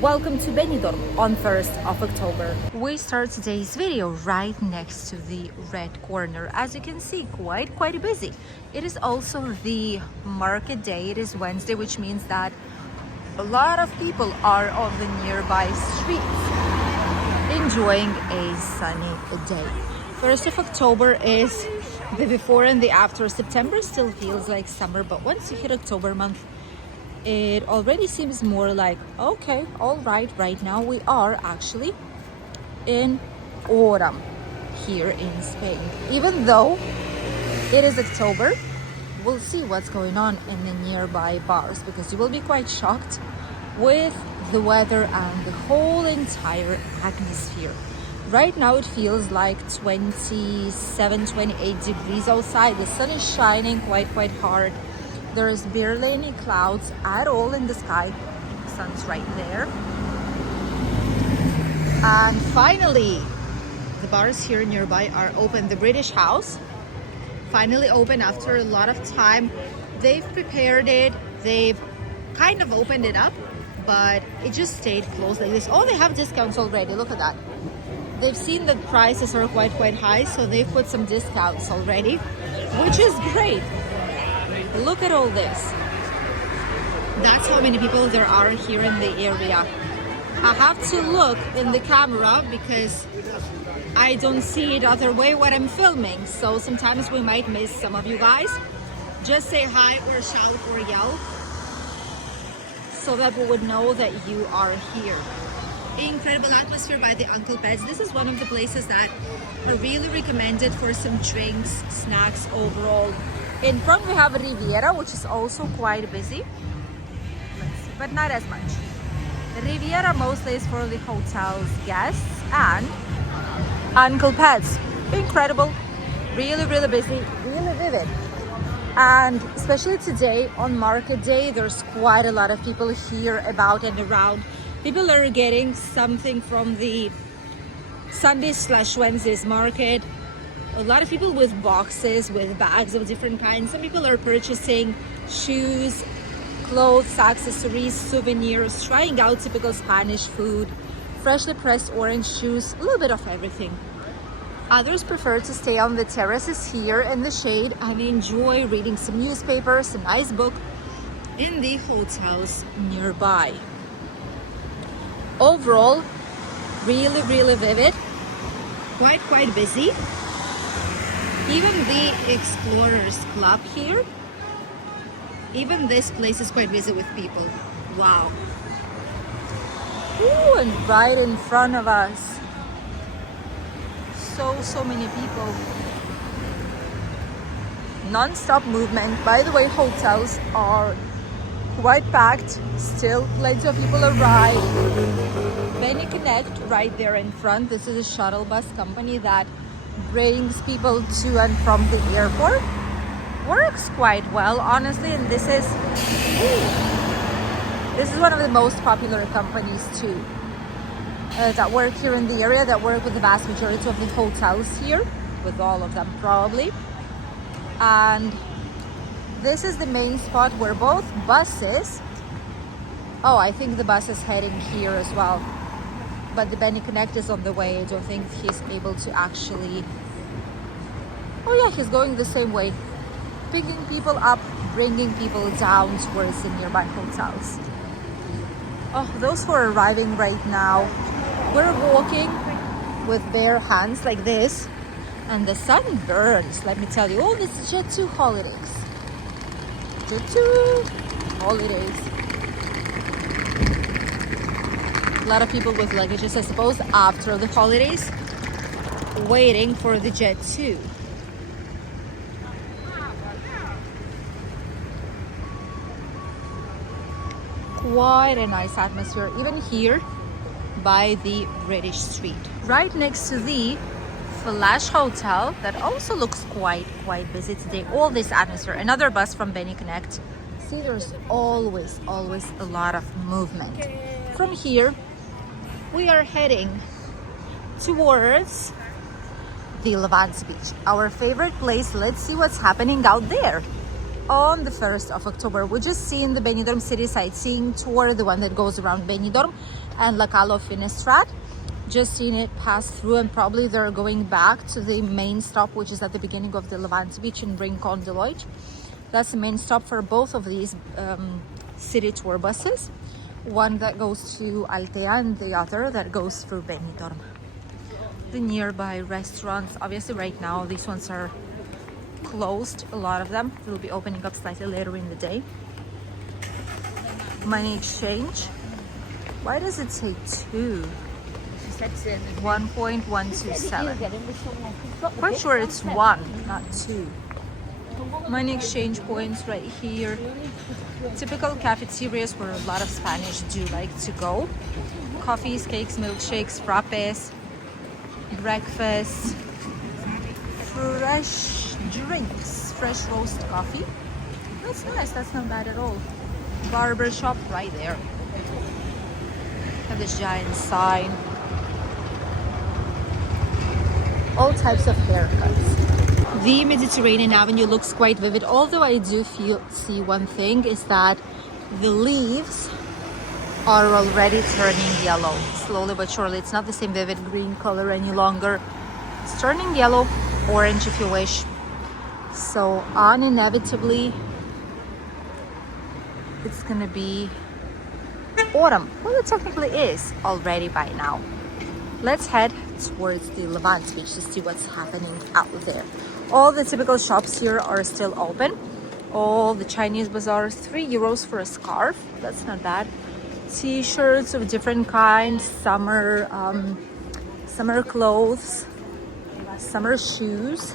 Welcome to Benidorm on 1st of October. We start today's video right next to the red corner. As you can see, quite busy. It is also the market day. It is Wednesday, which means that a lot of people are on the nearby streets enjoying a sunny day. 1st of October is the before and the after. September still feels like summer, but once you hit October month, it already seems more like, okay, all right, right now we are actually in autumn here in Spain. Even though it is October, we'll see what's going on in the nearby bars, because you will be quite shocked with the weather and the whole entire atmosphere. Right now it feels like 27, 28 degrees outside. The sun is shining quite hard. There is barely any clouds at all in the sky. The sun's right there. And finally, the bars here nearby are open. The British House finally open after a lot of time. They've prepared it. They've kind of opened it up, but it just stayed closed like this. Oh, they have discounts already. Look at that. They've seen that prices are quite high, so they've put some discounts already, which is great. Look at all this. That's how many people there are here in the area. I have to look in the camera because I don't see it other way when I'm filming. So sometimes we might miss some of you guys. Just say hi or shout or yell so that we would know that you are here. Incredible atmosphere by the Uncle Pets. This is one of the places that are really recommended for some drinks, snacks overall. In front we have Riviera, which is also quite busy. Let's see, but not as much. Riviera mostly is for the hotel's guests, and Uncle Pets, incredible, really busy, really vivid. And especially today on market day, there's quite a lot of people here about and around. People are getting something from the Sunday/Wednesday's market. A lot of people with boxes, with bags of different kinds. Some people are purchasing shoes, clothes, accessories, souvenirs, trying out typical Spanish food, freshly pressed orange juice, a little bit of everything. Others prefer to stay on the terraces here in the shade and enjoy reading some newspapers, a nice book in the hotels nearby. Overall, really vivid, quite busy. Even the Explorers Club here, even this place is quite busy with people. Wow. Ooh, and right in front of us, so many people. Non-stop movement. By the way, hotels are quite packed. Still plenty of people arrive. Benny Connect right there in front. This is a shuttle bus company that brings people to and from the airport. Works quite well, honestly, and this is one of the most popular companies too that work here in the area, that work with the vast majority of the hotels here, with all of them probably. And this is the main spot where both buses, oh, I think the bus is heading here as well, but the Benny Connect is on the way. I don't think he's able to actually, oh yeah, he's going the same way, picking people up, bringing people down towards the nearby hotels. Oh, those who are arriving right now, we're walking with bare hands like this, and the sun burns, let me tell you. Oh, this is Jet2 holidays. Jet2 holidays. A lot of people with luggages, I suppose, after the holidays, waiting for the Jet2. Quite a nice atmosphere, even here by the British Street. Right next to the Flash Hotel, that also looks quite busy today. All this atmosphere. Another bus from Benny Connect. See, there's always a lot of movement. From here, we are heading towards the Levante beach, our favorite place. Let's see what's happening out there. on the 1st of October. We're just seeing the Benidorm city sightseeing tour, the one that goes around Benidorm. and La Calo Finestrat. Just seen it pass through, and probably they're going back to the main stop, which is at the beginning of the Levante beach in Rincon de Loix. That's the main stop for both of these city tour buses. One that goes to Altea and the other that goes through Benidorm. The nearby restaurants, obviously right now these ones are closed, a lot of them. They'll be opening up slightly later in the day. Money exchange. Why does it say 2? 1.127. Quite sure it's 1, not 2. Money exchange points right here. Typical cafeterias where a lot of Spanish do like to go. Coffees, cakes, milkshakes, frappes, breakfast, fresh drinks, fresh roast coffee. That's nice, that's not bad at all. Barber shop right there. Have this giant sign. All types of haircuts. The Mediterranean Avenue looks quite vivid, although I do see one thing is that the leaves are already turning yellow, slowly but surely. It's not the same vivid green color any longer. It's turning yellow, orange if you wish. So inevitably, it's gonna be autumn. Well, it technically is already by now. Let's head towards the Levant beach to see what's happening out there. All the typical shops here are still open. All the Chinese bazaars, €3 for a scarf. That's not bad. T-shirts of different kinds, summer clothes, summer shoes.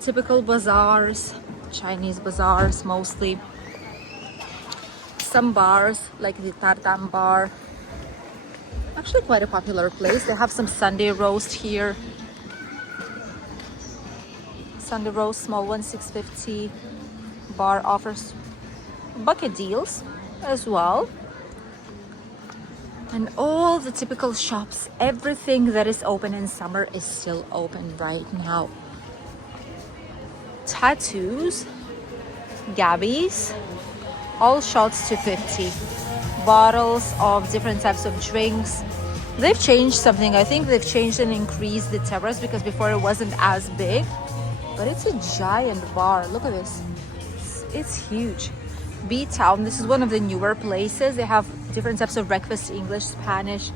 Typical bazaars, Chinese bazaars mostly. Some bars like the Tartan bar. Actually quite a popular place. They have some Sunday roast here. Sunday roast, small one, $6.50. Bar offers bucket deals as well. And all the typical shops, everything that is open in summer is still open right now. Tattoos, gabbies, all shots to 50. Bottles of different types of drinks. They've changed something. I think they've changed and increased the terrace because before it wasn't as big. But it's a giant bar. Look at this. It's huge. B-Town, this is one of the newer places. They have different types of breakfast, English, Spanish,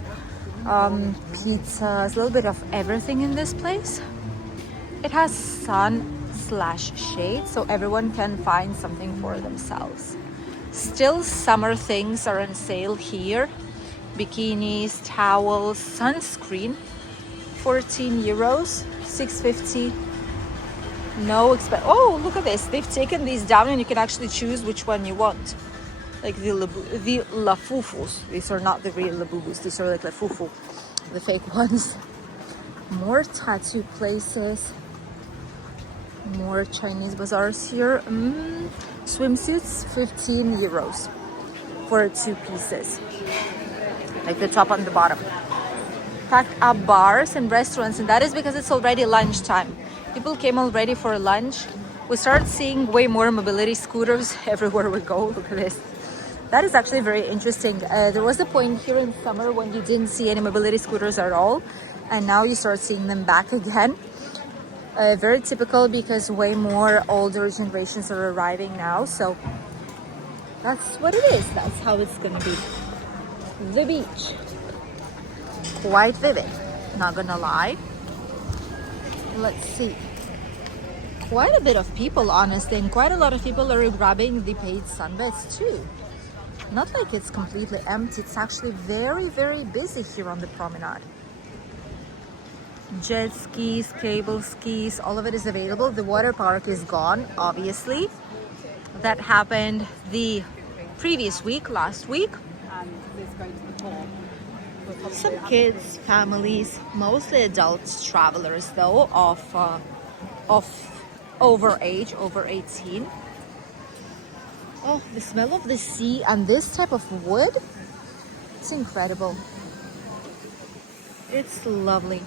pizzas, a little bit of everything in this place. It has sun/shade, so everyone can find something for themselves. Still, summer things are on sale here. Bikinis, towels, sunscreen, €14, $6.50. No expense. Oh, look at this. They've taken these down and you can actually choose which one you want. Like the lafufus. These are not the real labubus. These are like lafufu, the fake ones. More tattoo places. More Chinese bazaars here. Swimsuits, €15 for 2 pieces. Like the top and the bottom. Packed up bars and restaurants, and that is because it's already lunchtime. People came already for lunch. We started seeing way more mobility scooters everywhere we go. Look at this. That is actually very interesting. There was a point here in summer when you didn't see any mobility scooters at all, and now you start seeing them back again. Very typical because way more older generations are arriving now, so that's what it is. That's how it's gonna be. The beach. Quite vivid, not gonna lie. Let's see. Quite a bit of people, honestly, and quite a lot of people are grabbing the paid sunbeds too. Not like it's completely empty. It's actually very, very busy here on the promenade. Jet skis, cable skis, all of it is available. The water park is gone, obviously. That happened the previous week, last week. Some kids, families, mostly adults, travelers though, of over age, over 18. Oh, the smell of the sea and this type of wood, it's incredible. It's lovely.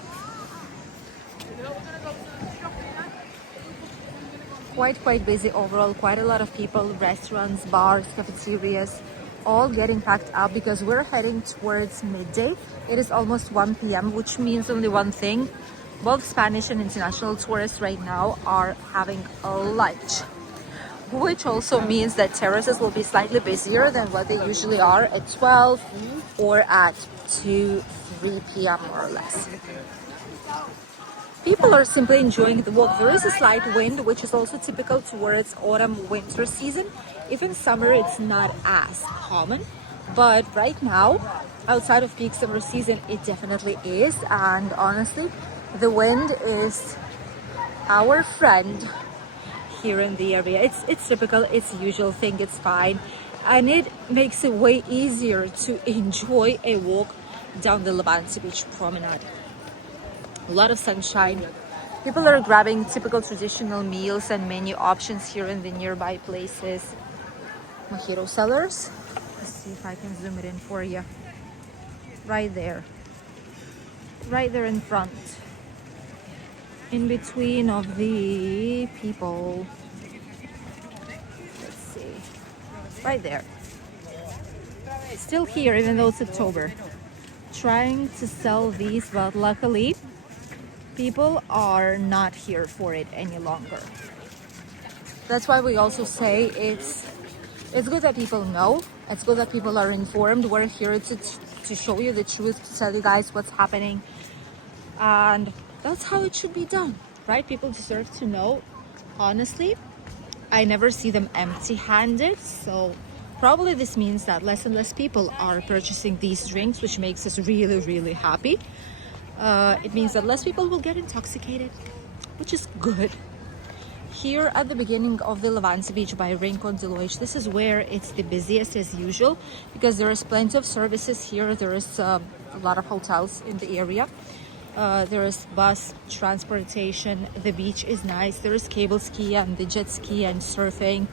Quite busy overall. Quite a lot of people, restaurants, bars, cafeterias, all getting packed up because we're heading towards midday. It is almost 1 p.m., which means only one thing. Both Spanish and international tourists right now are having a lunch, which also means that terraces will be slightly busier than what they usually are at 12 or at 2, 3 p.m. more or less. People are simply enjoying the walk. There is a slight wind, which is also typical towards autumn winter season. Even summer, it's not as common, but right now, outside of peak summer season, it definitely is. And honestly, the wind is our friend here in the area. It's typical, it's the usual thing, it's fine, and it makes it way easier to enjoy a walk down the Levante beach promenade. A lot of sunshine. People are grabbing typical traditional meals and menu options here in the nearby places. Mojito sellers. Let's see if I can zoom it in for you. Right there in front, in between of the people. Let's see, right there, still here even though it's October, trying to sell these, but luckily people are not here for it any longer. That's why we also say it's good that people know, it's good that people are informed. We're here to show you the truth, to tell you guys what's happening, and that's how it should be done, right? People deserve to know. Honestly, I never see them empty-handed, so probably this means that less and less people are purchasing these drinks, which makes us really, really happy. It means that less people will get intoxicated, which is good. Here at the beginning of the Levante beach by Rincon de Loix, this is where it's the busiest as usual because there is plenty of services here. There is a lot of hotels in the area. There is bus transportation. The beach is nice. There is cable ski and the jet ski and surfing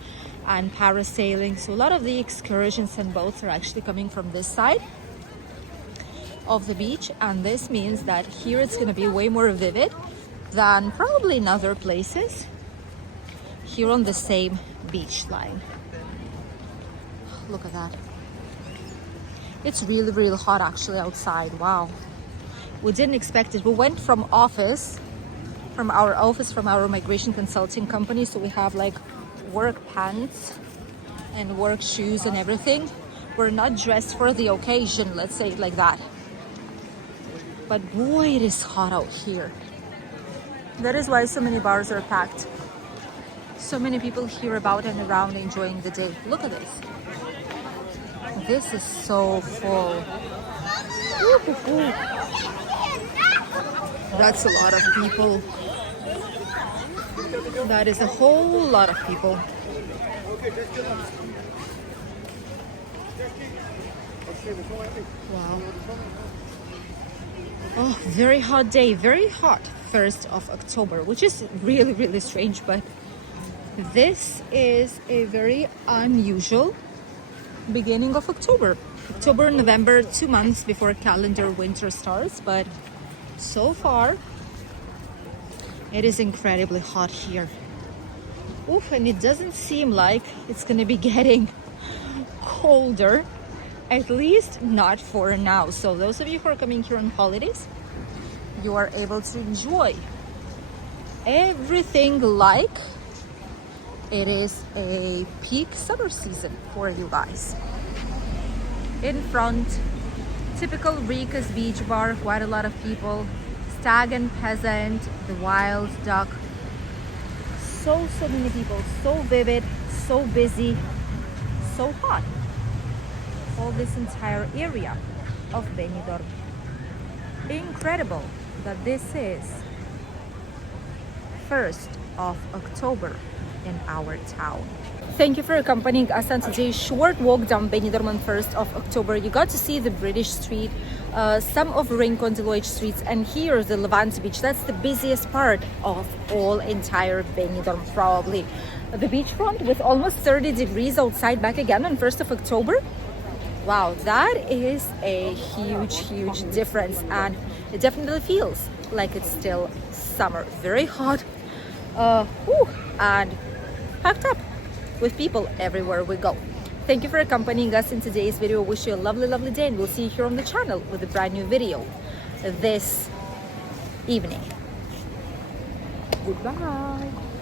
and parasailing. So a lot of the excursions and boats are actually coming from this side of the beach, and this means that here it's going to be way more vivid than probably in other places here on the same beach line. Look at that. It's really, really hot actually outside. Wow. We didn't expect it. We went from our migration consulting company, so we have like work pants and work shoes and everything. We're not dressed for the occasion, let's say it like that. But boy, it is hot out here. That is why so many bars are packed. So many people here about and around enjoying the day. Look at this. This is so full. That's a lot of people. That is a whole lot of people. Wow. Oh, very hot day, very hot 1st of October, which is really, really strange, but this is a very unusual beginning of October. October, November, 2 months before calendar winter starts, but so far it is incredibly hot here. Oof, and it doesn't seem like it's gonna be getting colder, at least not for now. So those of you who are coming here on holidays, you are able to enjoy everything like it is a peak summer season for you guys. In front, typical Rika's beach bar, quite a lot of people. Stag and peasant, the wild duck. So many people, so vivid, so busy, so hot. All this entire area of Benidorm. Incredible that this is 1st of October in our town. Thank you for accompanying us on today's short walk down Benidorm on 1st of October. You got to see the British street, some of Rincon de Loix streets, and here the Levante beach. That's the busiest part of all entire Benidorm, probably. The beachfront with almost 30 degrees outside back again on 1st of October. Wow, that is a huge difference, and it definitely feels like it's still summer. Very hot, and packed up with people everywhere we go. Thank you for accompanying us in today's video. Wish you a lovely, lovely day, and we'll see you here on the channel with a brand new video this evening. Goodbye.